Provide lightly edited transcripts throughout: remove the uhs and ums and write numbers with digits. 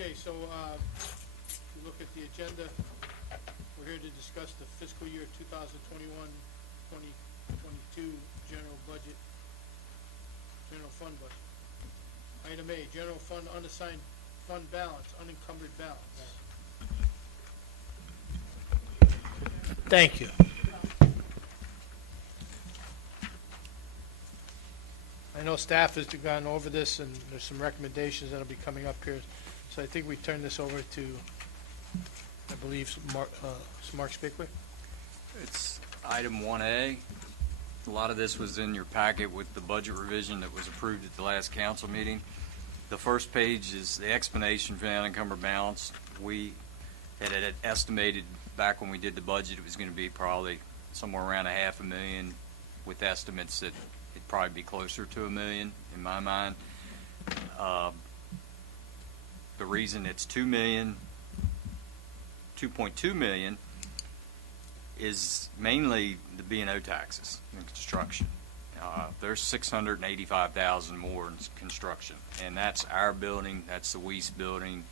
Okay, so if you look at the agenda, we're here to discuss the fiscal year 2021-2022 general budget, general fund budget. Item A, general fund unassigned fund balance, unencumbered balance. Thank you. I know staff has gone over this, and there's some recommendations that'll be coming up here. So I think we turn this over to, I believe, Mark Spickwick. It's item 1A. A lot of this was in your packet with the budget revision that was approved at the last council meeting. The first page is the explanation for the unencumbered balance. We had estimated back when we did the budget it was going to be probably somewhere around $500,000, with estimates that it'd probably be closer to $1 million in my mind. The reason it's $2.2 million is mainly the B&O taxes in construction. There's $685,000 more in construction, and that's our building, that's the Weiss building,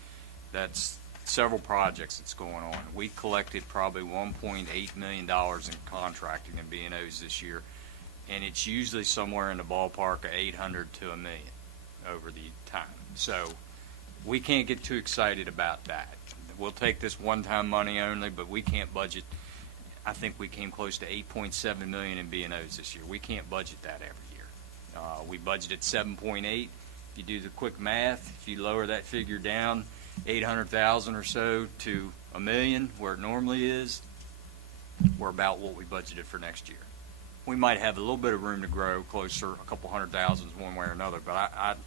that's several projects that's going on. We collected probably $1.8 million in contracting in B&Os this year, and it's usually somewhere in the ballpark of $800,000 to $1 million over the time. So we can't get too excited about that. We'll take this one-time money only, but we can't budget. I think we came close to $8.7 million in B&Os this year. We can't budget that every year. We budgeted 7.8. If you do the quick math, if you lower that figure down 800,000 or so to $1 million, where it normally is, we're about what we budgeted for next year. We might have a little bit of room to grow closer, a couple hundred thousands one way or another, but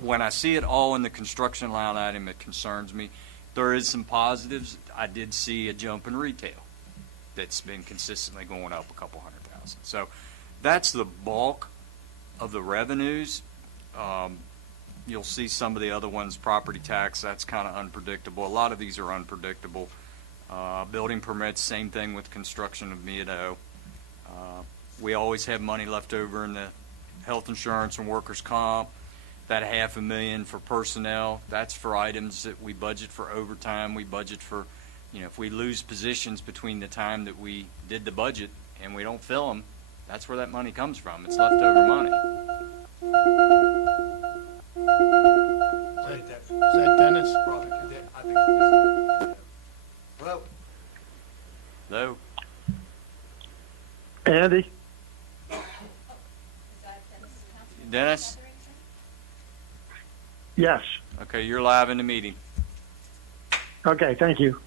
when I see it all in the construction line item, it concerns me. There is some positives. I did see a jump in retail that's been consistently going up a couple hundred thousand. So that's the bulk of the revenues. You'll see some of the other ones, property tax, that's kind of unpredictable. A lot of these are unpredictable. Building permits, same thing with construction of B&O. We always have money left over in the health insurance and workers' comp. That $500,000 for personnel, that's for items that we budget for overtime. We budget for, if we lose positions between the time that we did the budget and we don't fill them, that's where that money comes from. It's leftover money. Is that Dennis? Hello? Though, Andy? Dennis? Yes. Okay, you're live in the meeting. Okay, thank you.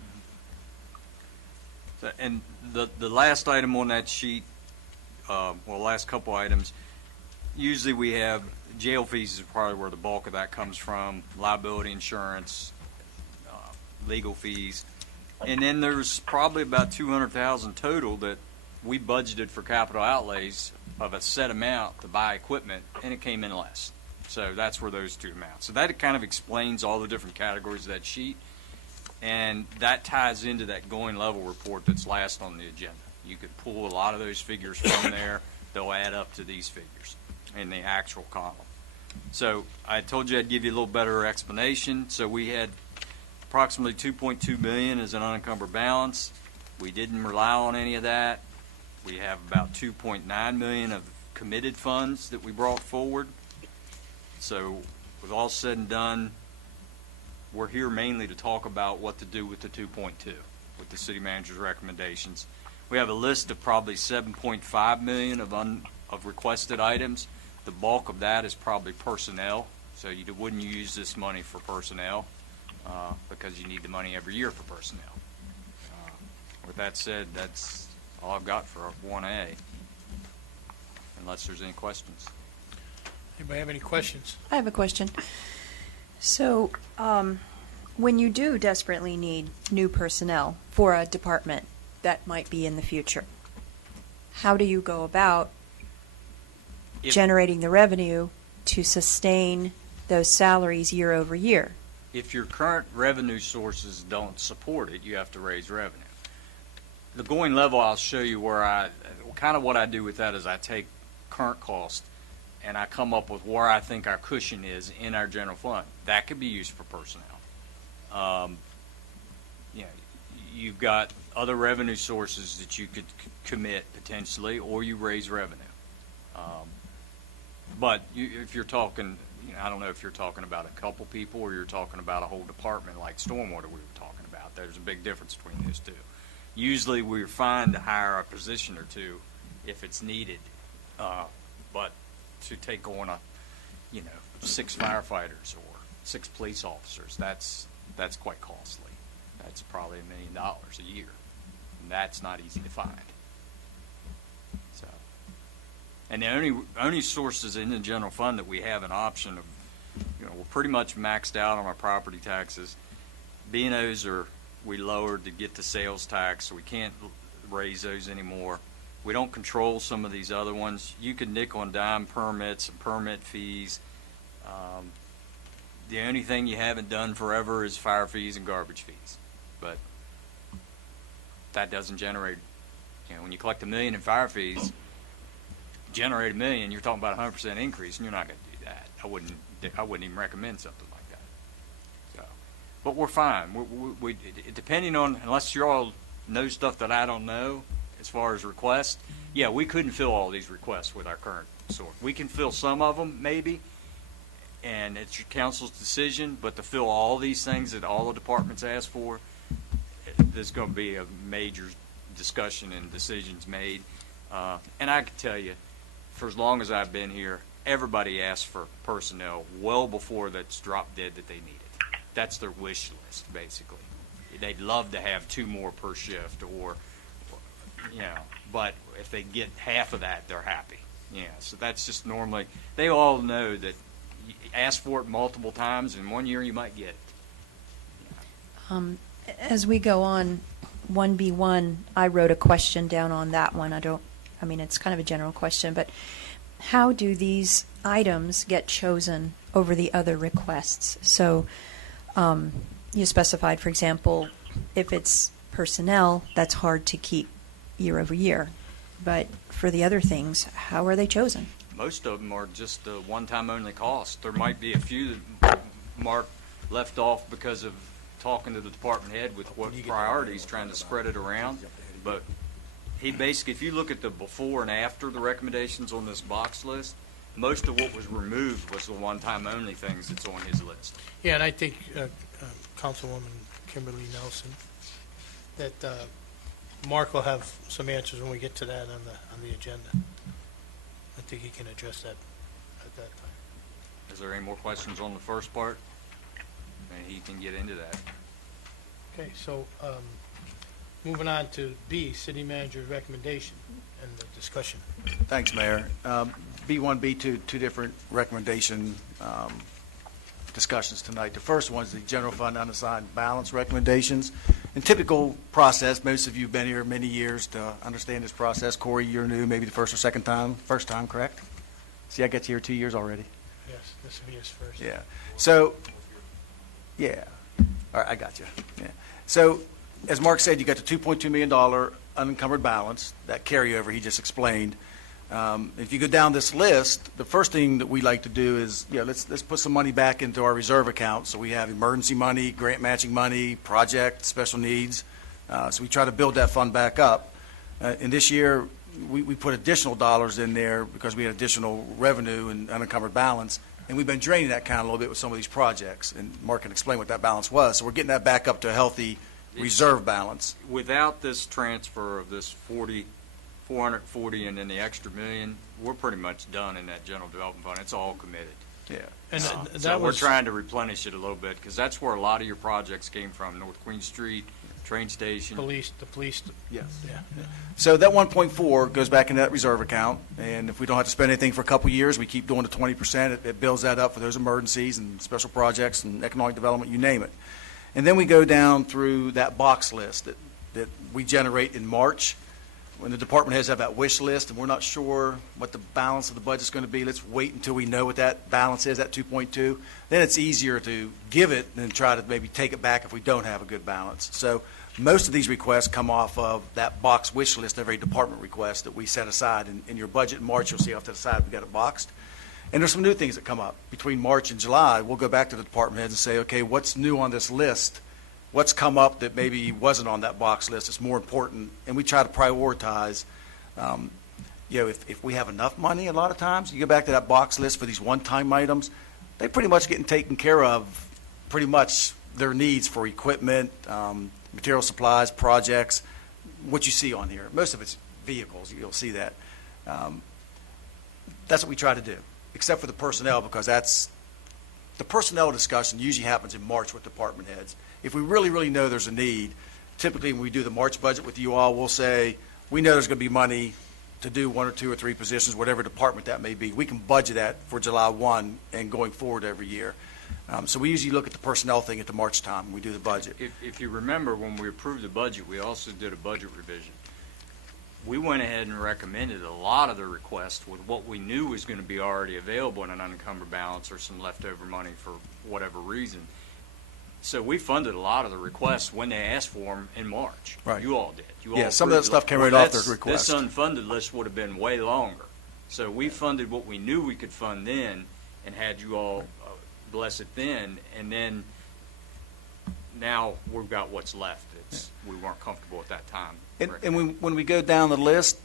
So, and the last item on that sheet, last couple items, usually we have jail fees is probably where the bulk of that comes from, liability insurance, legal fees, and then there's probably about $200,000 total that we budgeted for capital outlays of a set amount to buy equipment, and it came in less. So that's where those two amounts. So that kind of explains all the different categories of that sheet, and that ties into that going level report that's last on the agenda. You could pull a lot of those figures from there. They'll add up to these figures in the actual column. So I told you I'd give you a little better explanation. So we had approximately $2.2 million as an unencumbered balance. We didn't rely on any of that. We have about $2.9 million of committed funds that we brought forward. So with all said and done, we're here mainly to talk about what to do with the 2.2, with the city manager's recommendations. We have a list of probably $7.5 million of requested items. The bulk of that is probably personnel, so you wouldn't use this money for personnel because you need the money every year for personnel. With that said, that's all I've got for 1A, unless there's any questions. Anybody have any questions? I have a question. So, when you do desperately need new personnel for a department that might be in the future, how do you go about generating the revenue to sustain those salaries year over year? If your current revenue sources don't support it, you have to raise revenue. The going level, I'll show you where what I do with that is I take current cost and I come up with where I think our cushion is in our general fund, that could be used for personnel. You know, you've got other revenue sources that you could commit potentially, or you raise revenue. But if you're talking, you know, I don't know if you're talking about a couple people or you're talking about a whole department like stormwater we were talking about. There's a big difference between those two. Usually we're fine to hire a position or two if it's needed, but to take on 6 firefighters or 6 police officers, that's quite costly. That's probably $1 million a year, and that's not easy to find. So, and the only sources in the general fund that we have an option of, we're pretty much maxed out on our property taxes. B&Os we lowered to get the sales tax, so we can't raise those anymore. We don't control some of these other ones. You could nickel and dime permits and permit fees. The only thing you haven't done forever is fire fees and garbage fees. But that doesn't generate, when you collect $1 million in fire fees, generate $1 million, you're talking about a 100% increase, and you're not going to do that. I wouldn't even recommend something like that. So, but we're fine. We depending on, unless you all know stuff that I don't know, as far as requests, yeah, we couldn't fill all these requests with our current source. We can fill some of them, maybe, and it's your council's decision, but to fill all these things that all the departments ask for, there's going to be a major discussion and decisions made. And I can tell you, for as long as I've been here, everybody asks for personnel well before that's drop dead that they need it. That's their wish list, basically. They'd love to have 2 more per shift, or but if they get half of that, they're happy. Yeah, so that's just normally, they all know that you ask for it multiple times, and one year you might get it. As we go on, 1B1, I wrote a question down on that one. It's kind of a general question, but how do these items get chosen over the other requests? So you specified, for example, if it's personnel, that's hard to keep year over year. But for the other things, how are they chosen? Most of them are just a one-time only cost. There might be a few that Mark left off because of talking to the department head with what priorities, trying to spread it around. But he basically, if you look at the before and after the recommendations on this box list, most of what was removed was the one-time only things that's on his list. Yeah, and I think Councilwoman Kimberly Nelson, that Mark will have some answers when we get to that on the agenda. I think he can address that at that time. Is there any more questions on the first part? And he can get into that. Okay, so moving on to B, City Manager's recommendation and the discussion. Thanks, Mayor. B1, B2, 2 different recommendation discussions tonight. The first one is the general fund unassigned balance recommendations. In typical process, most of you have been here many years to understand this process. Corey, you're new, maybe the first or second time. First time, correct? See, I got you here 2 years already. Yes, this will be his first. Yeah. So, yeah. All right, I got you. Yeah. So, as Mark said, you got the $2.2 million unencumbered balance, that carryover he just explained. If you go down this list, the first thing that we like to do is, let's put some money back into our reserve account. So we have emergency money, grant matching money, project, special needs. So we try to build that fund back up. And this year, we put additional dollars in there because we had additional revenue and unencumbered balance. And we've been draining that account a little bit with some of these projects. And Mark can explain what that balance was. So we're getting that back up to a healthy reserve balance. Without this transfer of this 440 and then the extra $1 million, we're pretty much done in that general development fund. It's all committed. Yeah. And So we're trying to replenish it a little bit because that's where a lot of your projects came from. North Queen Street, train station. the police. Yes. Yeah. So that 1.4 goes back into that reserve account, and if we don't have to spend anything for a couple years, we keep doing the 20%. It builds that up for those emergencies and special projects and economic development, you name it. And then we go down through that box list that we generate in March. When the department heads have that wish list and we're not sure what the balance of the budget's going to be, let's wait until we know what that balance is, that 2.2. Then it's easier to give it than try to maybe take it back if we don't have a good balance. So most of these requests come off of that box wish list, every department request that we set aside. In your budget in March, you'll see off to the side we got it boxed. And there's some new things that come up. Between March and July, we'll go back to the department heads and say, okay, what's new on this list? What's come up that maybe wasn't on that box list that's more important? And we try to prioritize. If we have enough money, a lot of times, you go back to that box list for these one-time items, they pretty much getting taken care of, pretty much their needs for equipment, material supplies, projects, what you see on here. Most of it's vehicles, you'll see that. That's what we try to do, except for the personnel, because the personnel discussion usually happens in March with department heads. If we really, really know there's a need, typically when we do the March budget with you all, we'll say, we know there's going to be money to do 1 or 2 or 3 positions, whatever department that may be. We can budget that for July 1 and going forward every year. So we usually look at the personnel thing at the March time when we do the budget. If you remember, when we approved the budget, we also did a budget revision. We went ahead and recommended a lot of the requests with what we knew was going to be already available in an unencumbered balance or some leftover money for whatever reason. So we funded a lot of the requests when they asked for them in March. Right. You all did. You Yeah, all some of that approved stuff it. came right off their request. This unfunded list would have been way longer. So we funded what we knew we could fund then and had you all bless it then. And then now we've got what's left. We weren't comfortable at that time. And when we go down the list,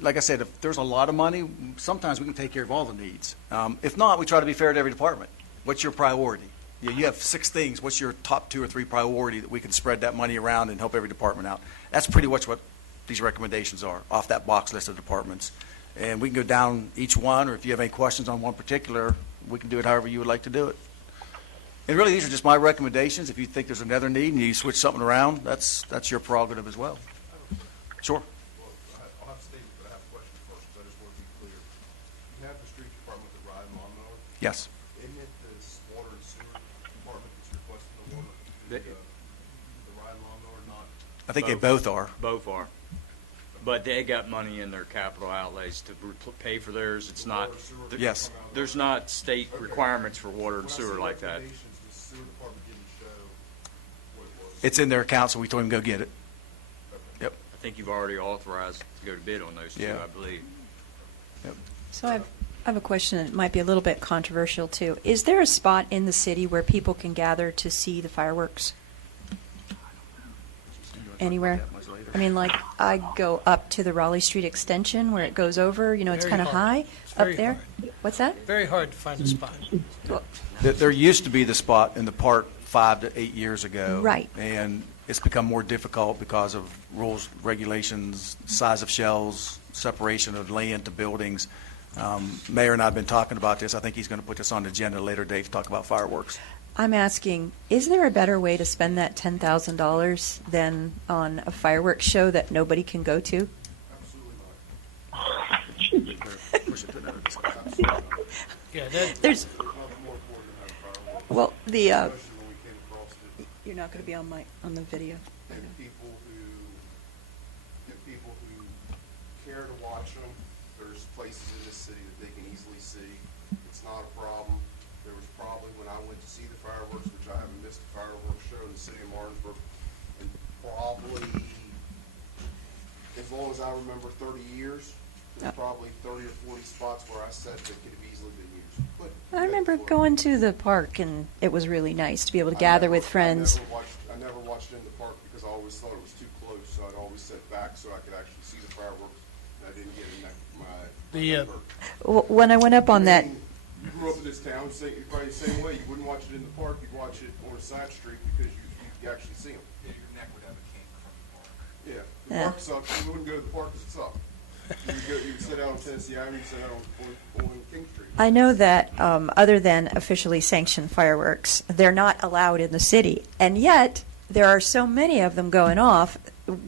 like I said, if there's a lot of money, sometimes we can take care of all the needs. If not, we try to be fair to every department. What's your priority? You have 6 things. What's your top 2 or 3 priority that we can spread that money around and help every department out? That's pretty much what these recommendations are off that box list of departments. And we can go down each one, or if you have any questions on one particular, we can do it however you would like to do it. And really, these are just my recommendations. If you think there's another need and you switch something around, that's your prerogative as well. Sure. Well, I'll have a statement, but I have a question first, because I just want to be clear. You have the street department that ride lawnmower. Yes. Isn't it the water and sewer department that's requesting the water, the ride lawnmower, not? I think they both are. Both are. But they got money in their capital outlays to pay for theirs. It's not, Water, sewer, Yes. come out of there's the- not state Okay. requirements for water and When I sewer said like that. recommendations, the sewer department didn't show what it was. It's in their account, so we told him to go get it. Yep. I think you've already authorized to go to bid on those two, Yeah. I believe. So I have a question that might be a little bit controversial too. Is there a spot in the city where people can gather to see the fireworks? Anywhere? I mean, like, I go up to the Raleigh Street extension where it goes over, it's Very kind of hard. high It's up very there. hard. What's that? Very hard to find a spot. There used to be the spot in the park 5 to 8 years ago. Right. And it's become more difficult because of rules, regulations, size of shells, separation of land to buildings. Mayor and I have been talking about this. I think he's going to put this on the agenda at a later date to talk about fireworks. I'm asking, is there a better way to spend that $10,000 than on a fireworks show that nobody can go to? Absolutely not. Push it to another discussion. Absolutely not. Yeah, There's, Nothing more important than having fireworks. well, the, Especially when we came across it. you're not going to be on the video. And people who care to watch them, there's places in this city that they can easily see. It's not a problem. There was probably, when I went to see the fireworks, which I haven't missed a fireworks show in the city of Martinsburg, and probably, as long as I remember, 30 years, there's probably 30 or 40 spots where I said that could have easily been used. But I remember that's what- going to the park and it was really nice to be able to gather with friends. I never watched it in the park because I always thought it was too close, so I'd always sit back so I could actually see the fireworks, and I didn't get my The, neck hurt. When I went up on that, I mean, you grew up in this town, you're probably the same way. You wouldn't watch it in the park, you'd watch it on a side street because you actually see them. Yeah, your neck would have a canker from the park. Yeah, the Yeah. park sucks. You wouldn't go to the park because it sucked. You'd sit out on Tennessee Avenue, you'd sit out on King Street. I know that other than officially sanctioned fireworks, they're not allowed in the city. And yet, there are so many of them going off,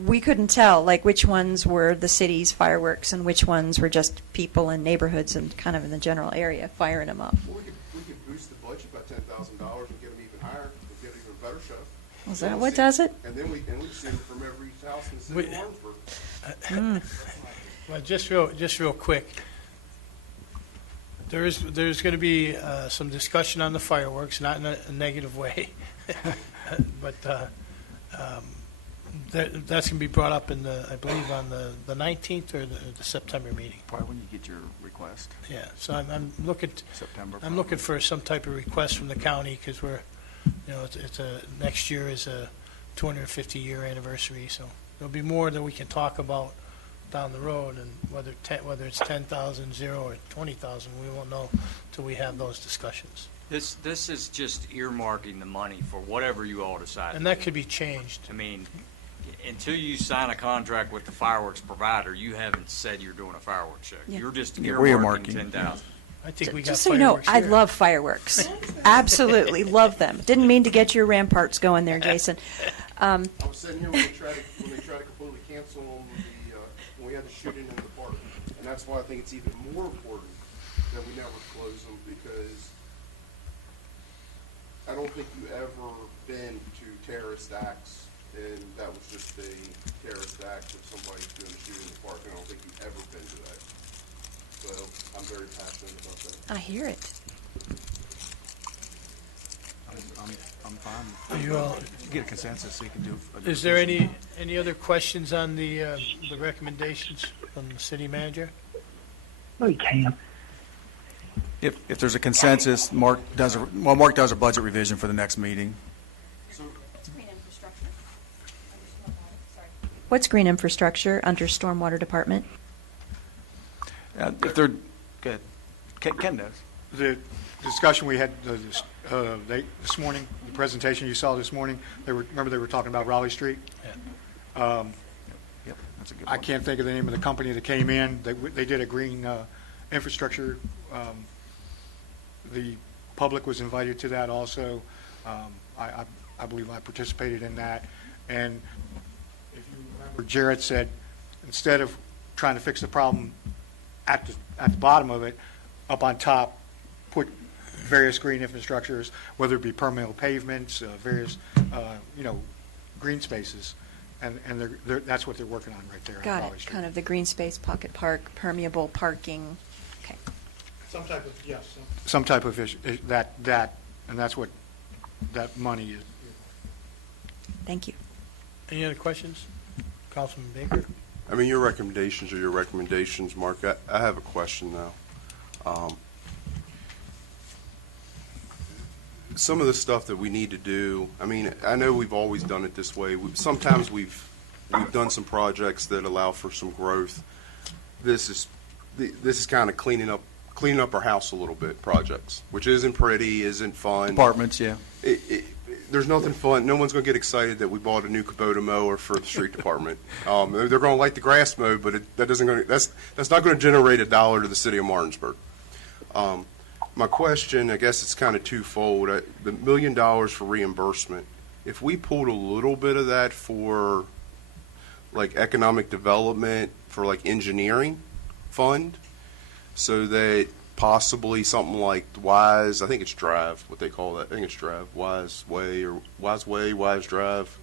we couldn't tell, like, which ones were the city's fireworks and which ones were just people in neighborhoods and kind of in the general area firing them up. Well, we could boost the budget by $10,000 and get them even higher, and get even better show. Is that what does it? And then we'd see them from every house in the city We- of Warrensburg. Well, just real quick. There's going to be some discussion on the fireworks, not in a negative way, but That's going to be brought up in the, I believe, on the 19th or the September meeting. Probably when you get your request, Yeah, so I'm looking, September. I'm looking for some type of request from the county, because we're, it's next year is a 250-year anniversary, so there'll be more that we can talk about down the road, and whether it's 10,000, 0, or 20,000, we won't know till we have those discussions. This is just earmarking the money for whatever you all decide. And that could be changed. I mean, until you sign a contract with the fireworks provider, you haven't said you're doing a fireworks show. Yeah. You're just Yeah, we're earmarking earmarking. 10,000. I think we got Just so you know, fireworks I here. love fireworks. Absolutely love them. Didn't mean to get your ramparts going there, Jason. I was sitting here when they tried to completely cancel them, when we had the shooting in the park. And that's why I think it's even more important that we never close them, because I don't think you ever been to terrorist acts, and that was just a terrorist act of somebody doing a shooting in the park, and I don't think you've ever been to that. So I'm very passionate about that. I hear it. I'm fine. Are you all, Get a consensus so you can do. a is there decision. any other questions on the recommendations from the city manager? No, you can't. If there's a consensus, Mark does a budget revision for the next meeting. What's green infrastructure under stormwater department? If they're, good. Ken knows. The discussion we had this morning, the presentation you saw this morning, remember they were talking about Raleigh Street? Yep, that's a good one. I can't think of the name of the company that came in. They did a green infrastructure. The public was invited to that also. I believe I participated in that. And if you remember, Jared said, instead of trying to fix the problem at the bottom of it, up on top, put various green infrastructures, whether it be permeable pavements, various, green spaces. And that's what they're working on right there on Got Raleigh it. Street. Kind of the green space pocket park, permeable parking. Okay. Some type of, yes. Some type of issue, and that's what that money is. Thank you. Any other questions? Councilman Baker? I mean, your recommendations are your recommendations, Mark. I have a question, though. Some of the stuff that we need to do, I mean, I know we've always done it this way. Sometimes we've done some projects that allow for some growth. This is kind of cleaning up our house a little bit projects, which isn't pretty, isn't fun. Departments, yeah. There's nothing fun. No one's going to get excited that we bought a new Kubota mower for the street department. They're going to like the grass mow, but that's not going to generate $1 to the city of Martinsburg. My question, I guess it's kind of twofold. The $1 million for reimbursement, if we pulled a little bit of that for like economic development, for like engineering fund, so that possibly something like WISE, I think it's Drive, what they call that. I think it's Drive, WISE Way, or WISE Way, WISE Drive.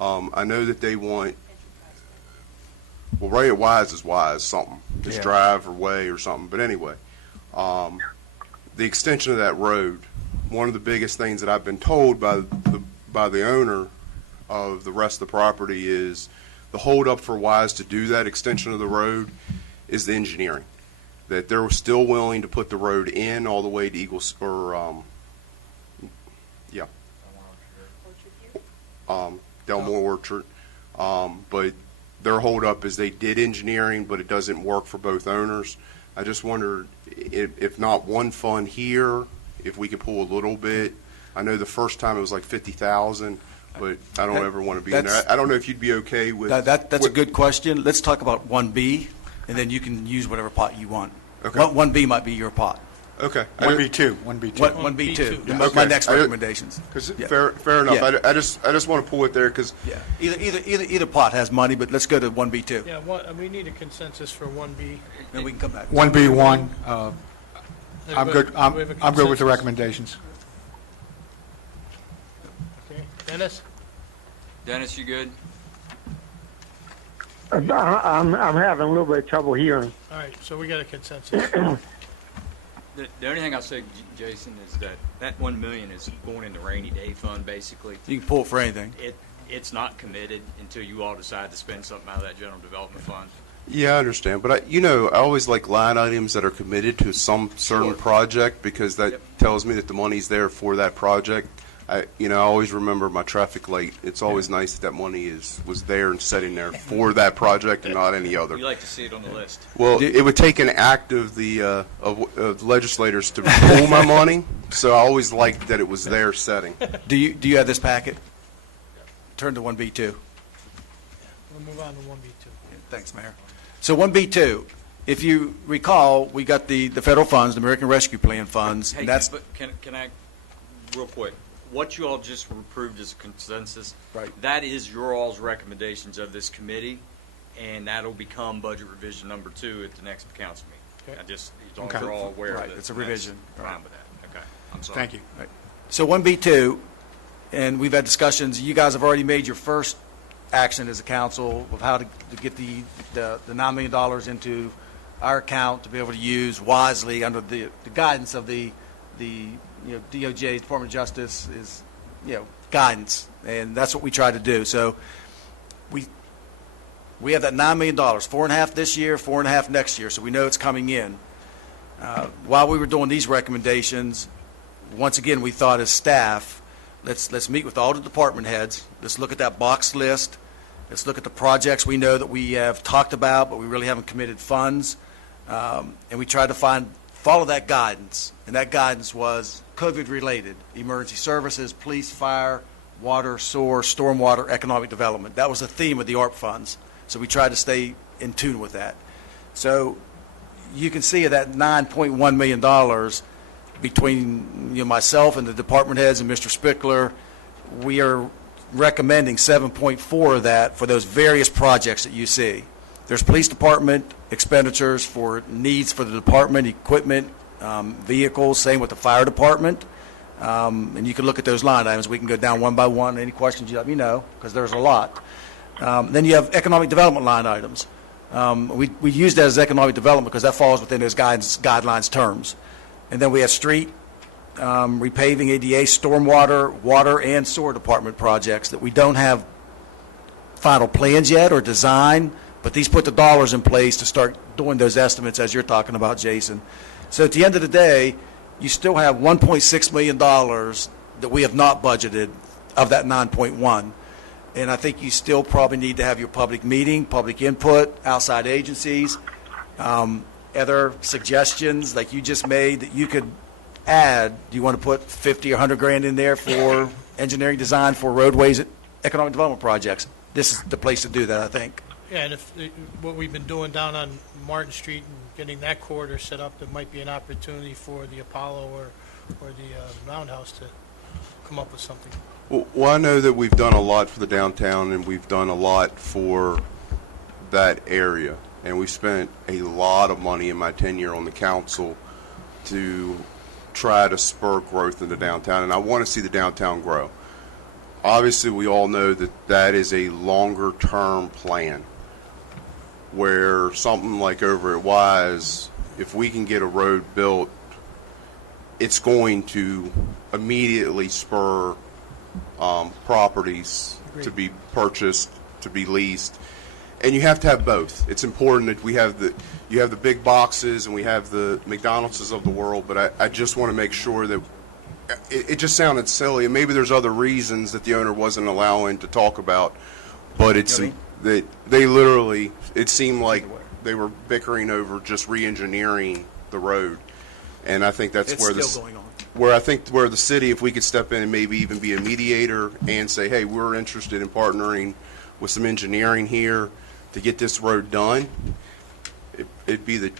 I know that they want, well, right at WISE is WISE something. It's Yeah. Drive or Way or something. But anyway, the extension of that road, one of the biggest things that I've been told by the owner of the rest of the property is the holdup for WISE to do that extension of the road is the engineering. That they're still willing to put the road in all the way to Eagles, or, Delmore Orchard. But their holdup is they did engineering, but it doesn't work for both owners. I just wondered if not one fund here, if we could pull a little bit. I know the first time it was like 50,000, but I don't ever want to be in there. I don't know if you'd be okay with. That's a good question. Let's talk about 1B, and then you can use whatever pot you want. Okay. 1B might be your pot. Okay. 1B2. 1B2, Yeah. my Okay. next recommendations. Because Yeah. fair enough. Yeah. I just want to pull it there because Yeah, either pot has money, but let's go to 1B2, Yeah, we need a consensus for 1B. then we can come back. 1B1, I'm Everybody- good, do we have a I'm good with the consensus? recommendations. Okay. Dennis? Dennis, you good? I'm having a little bit of trouble hearing. All right, so we got a consensus. The only thing I'll say, Jason, is that $1 million is going in the rainy day fund, basically. You can pull it for anything. it's not committed until you all decide to spend something out of that general development fund. Yeah, I understand, but I always like line items that are committed to some certain Sure. project, because that Yep. tells me that the money's there for that project. I always remember my traffic light. It's always nice that money was there and sitting there for that project and not any other. You like to see it on the list. Well, it would take an act of the of legislators to pull my money, so I always liked that it was there setting. Do you have this packet? Turn to 1B2. We'll move on to 1B2. Thanks, Mayor. So 1B2, if you recall, we got the federal funds, the American Rescue Plan funds, Hey, and that's, but can I, real quick, what you all just approved as a consensus, Right. that is your all's recommendations of this committee, and that'll become budget revision number 2 at the next council meeting. Okay. As long as Okay. you're all aware Right, of it. it's a that's revision. Fine Right. with that. Okay, I'm sorry. Thank you. so 1B2, and we've had discussions, you guys have already made your first action as a council of how to get the $9 million into our account to be able to use wisely under the guidance of the DOJ, Department of Justice is, guidance, and that's what we try to do. So we have that $9 million, 4.5 this year, 4.5 next year, so we know it's coming in. While we were doing these recommendations, once again, we thought as staff, let's meet with all the department heads. Let's look at that box list. Let's look at the projects we know that we have talked about, but we really haven't committed funds. And we tried to follow that guidance. And that guidance was COVID-related, emergency services, police, fire, water, sewer, stormwater, economic development. That was the theme of the ARP funds. So we tried to stay in tune with that. So you can see that $9.1 million between myself and the department heads and Mr. Spickler, we are recommending 7.4 of that for those various projects that you see. There's police department expenditures for needs for the department, equipment, vehicles, same with the fire department. And you can look at those line items. We can go down one by one. Any questions, you let me know, because there's a lot. Then you have economic development line items. We use that as economic development because that falls within those guidelines terms. And then we have street, repaving, ADA, stormwater, water, and sewer department projects that we don't have final plans yet or design, but these put the dollars in place to start doing those estimates as you're talking about, Jason. So at the end of the day, you still have $1.6 million that we have not budgeted of that 9.1. And I think you still probably need to have your public meeting, public input, outside agencies, other suggestions like you just made that you could add. Do you want to put 50 or 100 grand in there for engineering design for roadways, economic development projects? This is the place to do that, I think. Yeah, and if, what we've been doing down on Martin Street and getting that corridor set up, there might be an opportunity for the Apollo or the Roundhouse to come up with something. Well, I know that we've done a lot for the downtown, and we've done a lot for that area. And we've spent a lot of money in my tenure on the council to try to spur growth in the downtown. And I want to see the downtown grow. Obviously, we all know that that is a longer-term plan, where something like over at Wise, if we can get a road built, it's going to immediately spur properties to be purchased, to be leased, and you have to have both. It's important that you have the big boxes and we have the McDonald's of the world, but I just want to make sure that it just sounded silly, and maybe there's other reasons that the owner wasn't allowing to talk about, but they literally, it seemed like they were bickering over just re-engineering the road, and I think that's It's where still going on. where the city, if we could step in and maybe even be a mediator and say, hey, we're interested in partnering with some engineering here to get this road done, it'd be the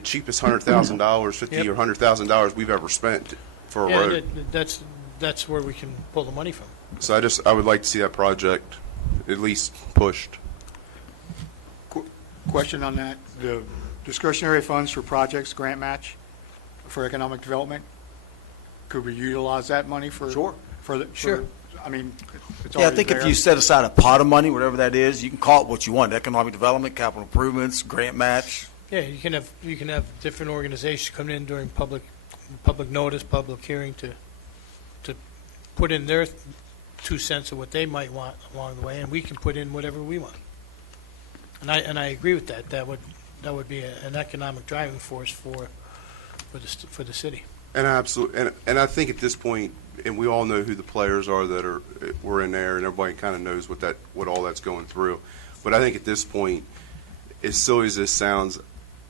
cheapest $100,000, $50,000 Yep. or $100,000 we've ever spent for a Yeah, road. that's where we can pull the money from. So I would like to see that project at least pushed. Question on that, the discretionary funds for projects, grant match for economic development, could we utilize that money for? Sure. Sure. I mean, it's Yeah, I already think if there. you set aside a pot of money, whatever that is, you can call it what you want, economic development, capital improvements, grant match. Yeah, you can have different organizations come in during public notice, public hearing to put in their 2 cents of what they might want along the way, and we can put in whatever we want. And I agree with that. That would be an economic driving force for the city. And absolutely, and I think at this point, and we all know who the players are that were in there, and everybody kind of knows what all that's going through. But I think at this point, as silly as this sounds,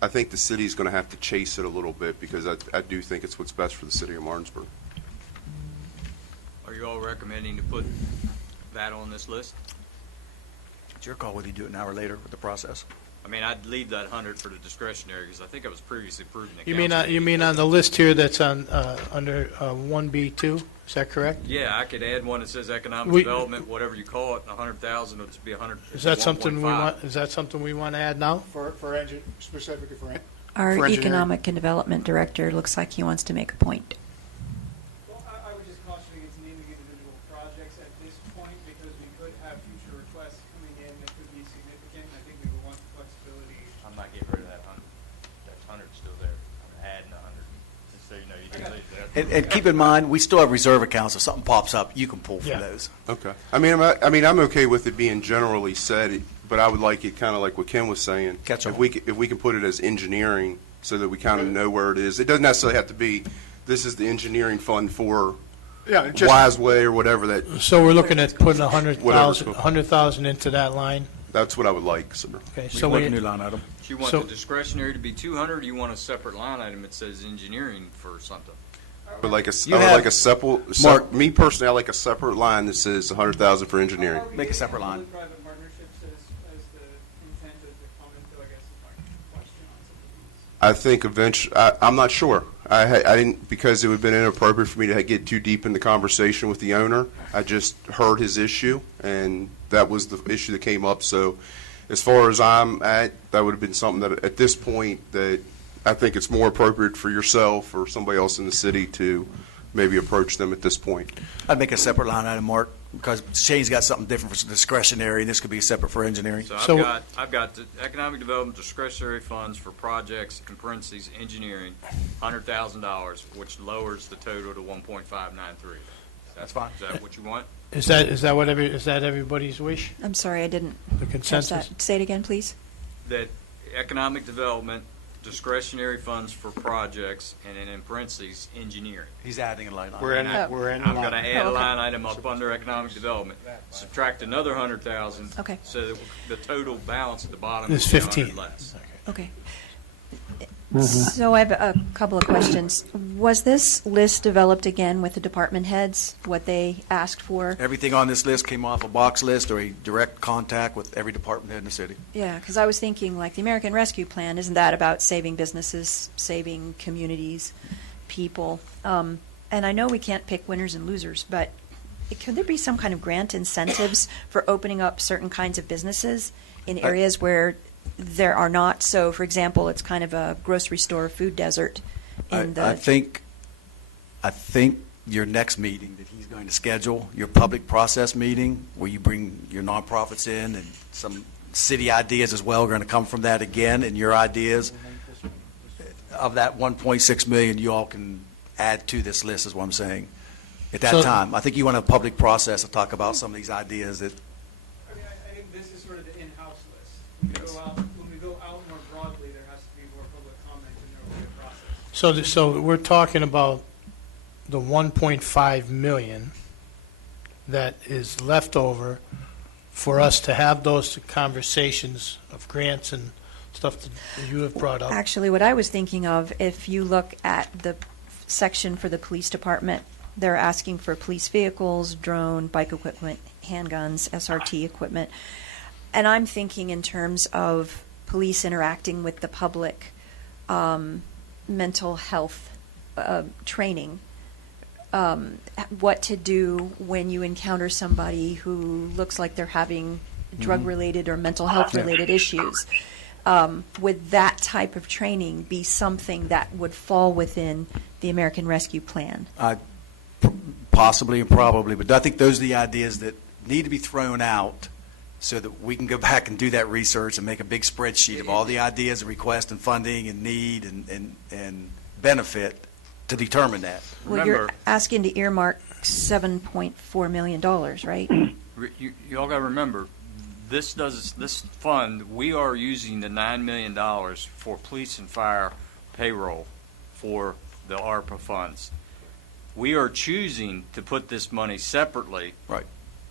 I think the city's going to have to chase it a little bit, because I do think it's what's best for the city of Martinsburg. Are you all recommending to put that on this list? It's your call whether you do it now or later with the process. I mean, I'd leave that 100 for the discretionary, because I think it was previously approved in the You mean council you meeting. mean on the list here that's on under 1B2? Is that correct? Yeah, I could add one that says economic We- development, whatever you call it, 100,000 would just be 100. Is that something we 1.5. want? Is that something we want to add now? Specifically for Our engineering. economic and development director looks like he wants to make a point. Well, I would just caution against naming individual projects at this point, because we could have future requests coming in that could be significant, and I think we would want the flexibility. I'm not getting rid of that 100. That 100's still there. I'm adding 100. Just so you know, you can leave that. And keep in mind, we still have reserve accounts. If something pops up, you can pull from Yeah. those. Okay. I mean, I'm okay with it being generally said, but I would like it kind of like what Ken was saying. Catch all. If we can put it as engineering, so that we kind of know where it is. It doesn't necessarily have to be, this is the engineering fund for Yeah, just, Wise Way or whatever that, So we're looking at putting Whatever. 100,000 into that line. that's what I would like, sir. Okay, We so can make a we, new line item. Do you want So- the discretionary to be 200, or do you want a separate line item that says engineering for something? But like You I would have- like a separate, Mark. me personally, I like a separate line that says 100,000 for engineering. Are we Make a getting separate line. public-private partnerships as the intent of the comment, though, I guess is my question on some of these. I think eventually, I'm not sure. I didn't, because it would have been inappropriate for me to get too deep in the conversation with the owner. I just heard his issue, and that was the issue that came up. So as far as I'm at, that would have been something that, at this point, that I think it's more appropriate for yourself or somebody else in the city to maybe approach them at this point. I'd make a separate line item, Mark, because Shane's got something different for discretionary, and this could be separate for engineering. So So- I've got the economic development discretionary funds for projects, in parentheses, engineering, $100,000, which lowers the total to 1.593. That's fine. Is that what you want? is that everybody's wish? I'm sorry, I didn't The catch consensus? that. Say it again, please. That economic development discretionary funds for projects, and then in parentheses, engineering. He's adding a line item. we're in, Oh. we're in I'm line. going to add a Okay. line item up under economic development, subtract another 100,000. Okay. So that the total balance at the bottom Is is 100 15. less. Okay. So I have a couple of questions. Was this list developed again with the department heads, what they asked for? Everything on this list came off a box list or a direct contact with every department head in the city. Yeah, because I was thinking, like, the American Rescue Plan, isn't that about saving businesses, saving communities, people? And I know we can't pick winners and losers, but could there be some kind of grant incentives for opening up certain kinds of businesses in areas where there are not? So, for example, it's kind of a grocery store food desert in I think your next meeting that he's going to schedule, your public process meeting, where you bring your nonprofits in and some city ideas as well are going to come from that again, and your ideas of that 1.6 million you all can add to this list is what I'm saying. At that So- time, I think you want a public process to talk about some of these ideas that, I mean, I think this is sort of the in-house list. When we go out more broadly, there has to be more public comment, and there will be a process. So we're talking about the 1.5 million that is left over for us to have those conversations of grants and stuff that you have brought up. Actually, what I was thinking of, if you look at the section for the police department, they're asking for police vehicles, drone, bike equipment, handguns, SRT equipment. And I'm thinking in terms of police interacting with the public, mental health training, what to do when you encounter somebody who looks like they're having drug-related or mental health-related issues. Would that type of training be something that would fall within the American Rescue Plan? possibly and probably, but I think those are the ideas that need to be thrown out so that we can go back and do that research and make a big spreadsheet of all the ideas and requests and funding and need and benefit to determine that. Well, you're Remember- asking to earmark $7.4 million, right? You all gotta remember, this fund, we are using the $9 million for police and fire payroll for the ARPA funds. We are choosing to put this money separately. Right.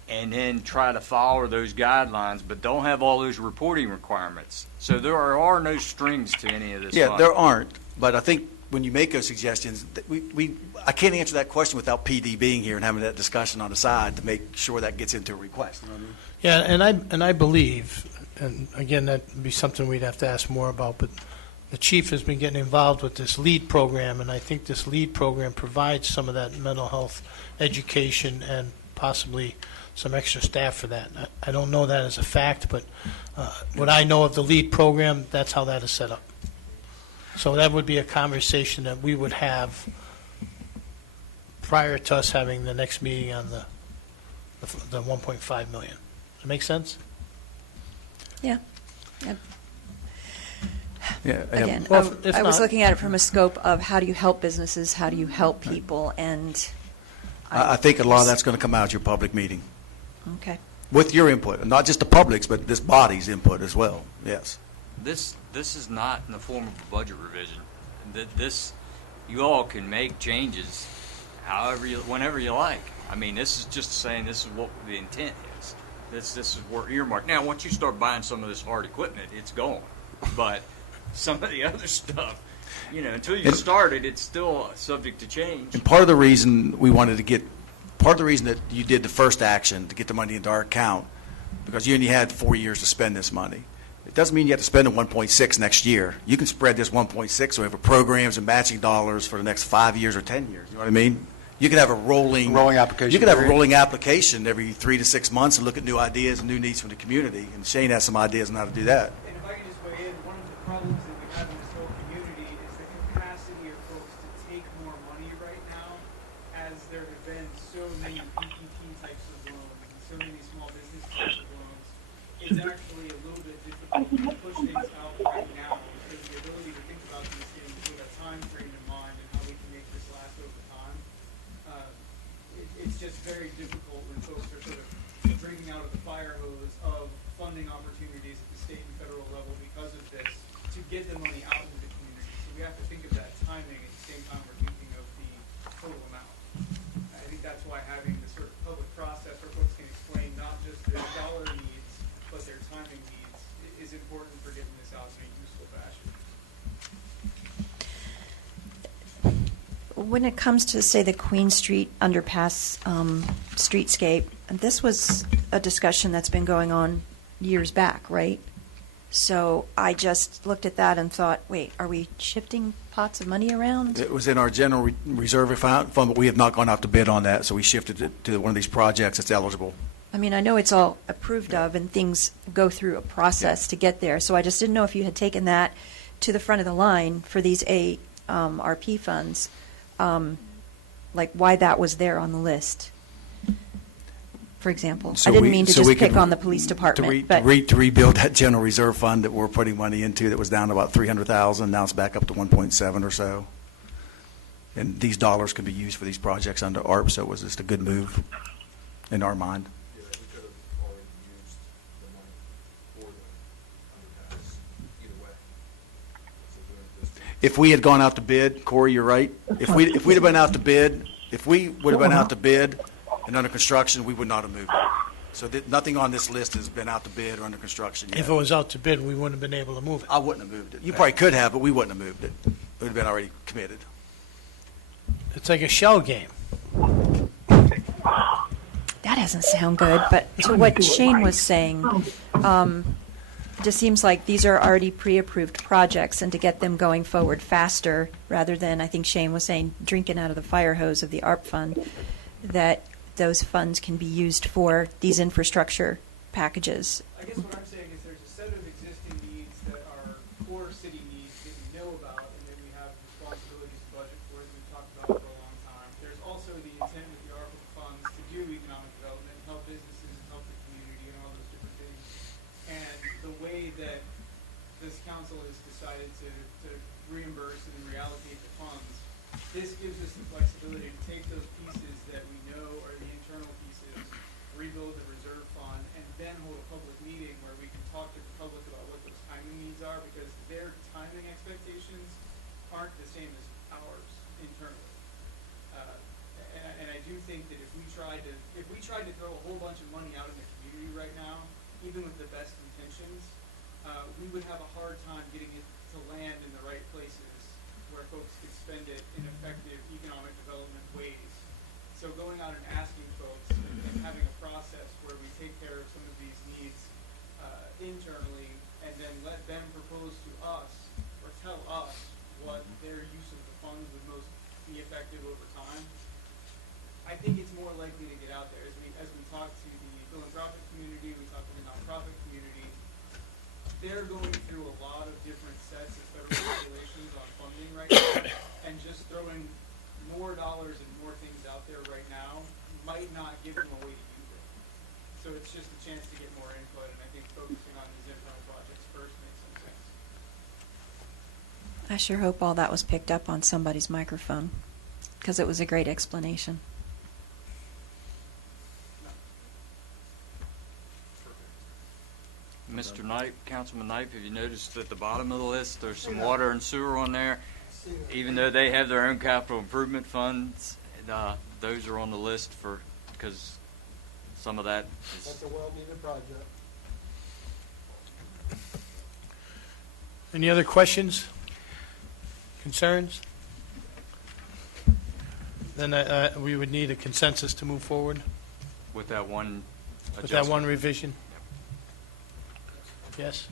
And then try to follow those guidelines, but don't have all those reporting requirements. So there are no strings to any of this Yeah, fund. there aren't, but I think when you make those suggestions, I can't answer that question without PD being here and having that discussion on the side to make sure that gets into a request. You know what I mean? Yeah, and I believe, and again, that'd be something we'd have to ask more about, but the chief has been getting involved with this LEAD program, and I think this LEAD program provides some of that mental health education and possibly some extra staff for that. I don't know that as a fact, but what I know of the LEAD program, that's how that is set up. So that would be a conversation that we would have prior to us having the next meeting on the 1.5 million. Does that make sense? Yeah. Yeah. Again, Well, if I was not- looking at it from a scope of how do you help businesses, how do you help people, and I think a lot of that's going to come out at your public meeting okay. with your input, and not just the public's, but this body's input as well. Yes. This is not in the form of a budget revision. This, you all can make changes whenever you like. I mean, this is just saying this is what the intent is. This is where earmarked. Now, once you start buying some of this hard equipment, it's gone. But some of the other stuff, until you start it, it's still subject to change. And part of the reason that you did the first action to get the money into our account, because you only had 4 years to spend this money. It doesn't mean you have to spend the 1.6 next year. You can spread this 1.6 over programs and matching dollars for the next 5 years or 10 years. You know what I mean? You could have a rolling application. You could have a period. rolling application every 3 to 6 months and look at new ideas and new needs from the community. And Shane has some ideas on how to do that. And if I could just weigh in, one of the problems that we have in this whole community is the capacity of folks to take more money right now, as there have been so many PPP types of loans and so many small business types of loans. It's actually a little bit difficult to push things out right now because the ability to think about these things with a time frame in mind and how we can make this last over time. It's just very difficult when folks are sort of drinking out of the fire hose of funding opportunities at the state and federal level because of this to get the money out into the community. So we have to think of that timing at the same time we're thinking of the total amount. I think that's why having this sort of public process where folks can explain not just their dollar needs, but their timing needs is important for getting this out in a useful fashion. When it comes to, say, the Queen Street underpass streetscape, this was a discussion that's been going on years back, right? So I just looked at that and thought, wait, are we shifting pots of money around? It was in our general reserve fund, but we have not gone out to bid on that, so we shifted it to one of these projects that's eligible. I mean, I know it's all approved of and things go through a process to get there. So I just didn't know if you had taken that to the front of the line for these RP funds, like why that was there on the list, for example. I didn't mean to just pick on the police department, but To rebuild that general reserve fund that we're putting money into that was down to about 300,000, now it's back up to 1.7 or so. And these dollars could be used for these projects under ARP, so it was just a good move in our mind. Yeah, we could have already used the money for the underpass either way. So doing it this way. If we had gone out to bid, Corey, you're right. If we'd have been out to bid, and under construction, we would not have moved it. So nothing on this list has been out to bid or under construction yet. If it was out to bid, we wouldn't have been able to move it. I wouldn't have moved it. You probably could have, but we wouldn't have moved it. It would have been already committed. It's like a shell game. that doesn't sound good. But to what Shane was saying, it just seems like these are already pre-approved projects, and to get them going forward faster, rather than, I think Shane was saying, drinking out of the fire hose of the ARP fund, that those funds can be used for these infrastructure packages. I guess what I'm saying is there's a set of existing needs that are core city needs that we know about and that we have responsibilities to budget for, as we've talked about for a long time. There's also the intent with the ARPA funds to do economic development, help businesses, and help the community, and all those different things. And the way that this council has decided to reimburse and reallocate the funds, this gives us the flexibility to take those pieces that we know think that if we tried to throw a whole bunch of money out in the community right now, even with the best intentions, we would have a hard time getting it to land in the right places where folks could spend it in effective economic development ways. So going out and asking folks and having a process where we take care of some of these needs internally and then let them propose to us or tell us what their use of the funds would most be effective over time, I think it's more likely to get out there. As we talk to the philanthropic community, we talk to the nonprofit community, they're going through a lot of different sets of federal regulations on funding right now, and just throwing more dollars and more things out there right now might not give them a way to use it. So it's just a chance to get more input, and I think focusing on these internal projects first makes some sense. I sure hope all that was picked up on somebody's microphone, because it was a great explanation. Mr. Knight, Councilman Knight, have you noticed at the bottom of the list, there's some water and sewer on there? Even though they have their own capital improvement funds, those are on the list because some of that is. That's a well-needed project. Any other questions, concerns? Then we would need a consensus to move forward With that one adjustment. with that one revision. Yes?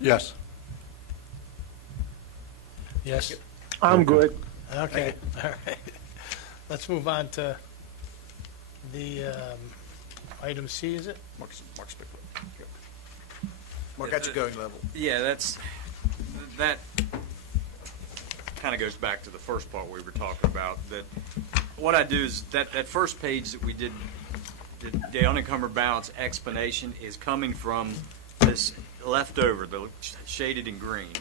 Yes. Yes? I'm good. Okay, all right. Let's move on to the item C, is it? Mark Spickler. Yep. Mark, that's your going level. Yeah, that kind of goes back to the first part we were talking about. That what I do is that first page that we did, the unencumbered balance explanation is coming from this leftover, the shaded in green.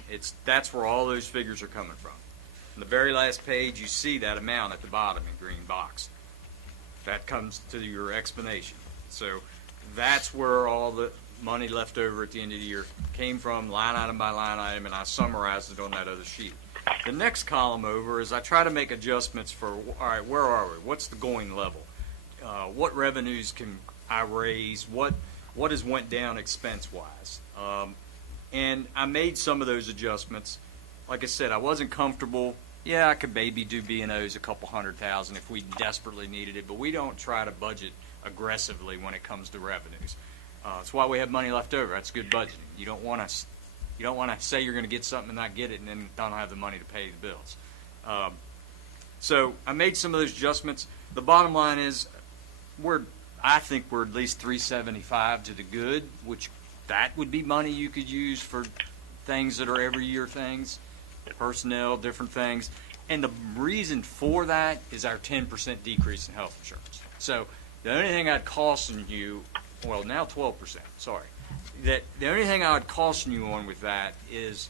That's where all those figures are coming from. On the very last page, you see that amount at the bottom in green box. That comes to your explanation. So that's where all the money left over at the end of the year came from, line item by line item, and I summarized it on that other sheet. The next column over is I try to make adjustments for, all right, where are we? What's the going level? What revenues can I raise? What has went down expense-wise? And I made some of those adjustments. Like I said, I wasn't comfortable. Yeah, I could maybe do B&Os a couple $100,000 if we desperately needed it, but we don't try to budget aggressively when it comes to revenues. That's why we have money left over. That's good budgeting. You don't want to say you're going to get something and not get it and then don't have the money to pay the bills. So I made some of those adjustments. The bottom line is I think we're at least $375 to the good, which that would be money you could use for things that are every year things, personnel, different things. And the reason for that is our 10% decrease in health insurance. So the only thing I'd caution you, well, now 12%, sorry. That the only thing I would caution you on with that is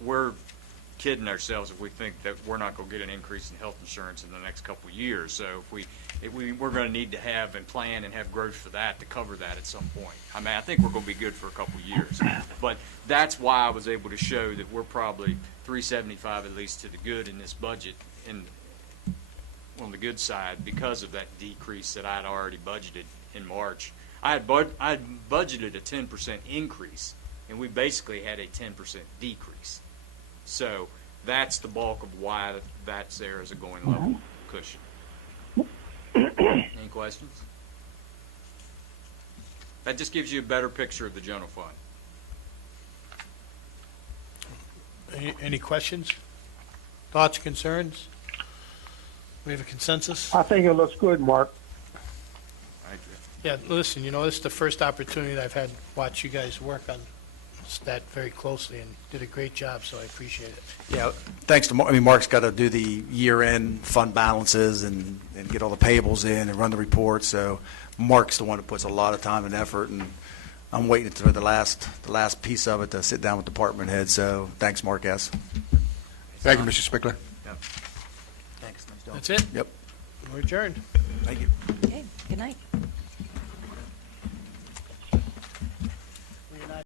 we're kidding ourselves if we think that we're not going to get an increase in health insurance in the next couple of years. So we're going to need to have and plan and have growth for that to cover that at some point. I mean, I think we're going to be good for a couple of years, but that's why I was able to show that we're probably 375 at least to the good in this budget and on the good side because of that decrease that I'd already budgeted in March. I had budgeted a 10% increase, and we basically had a 10% decrease. So that's the bulk of why that's there as a going level cushion. Any questions? That just gives you a better picture of the general fund. Any questions? Thoughts, concerns? We have a consensus? I think it looks good, Mark. Thank you. Yeah, listen, this is the first opportunity that I've had to watch you guys work on that very closely and did a great job, so I appreciate it. Yeah, thanks to Mark. I mean, Mark's got to do the year-end fund balances and get all the payables in and run the reports. So Mark's the one that puts a lot of time and effort, and I'm waiting for the last piece of it to sit down with department heads. So thanks, Mark S. Thank you, Mr. Spickler. Thanks. Nice job. That's it? Yep. We're adjourned. Thank you. Okay, good night.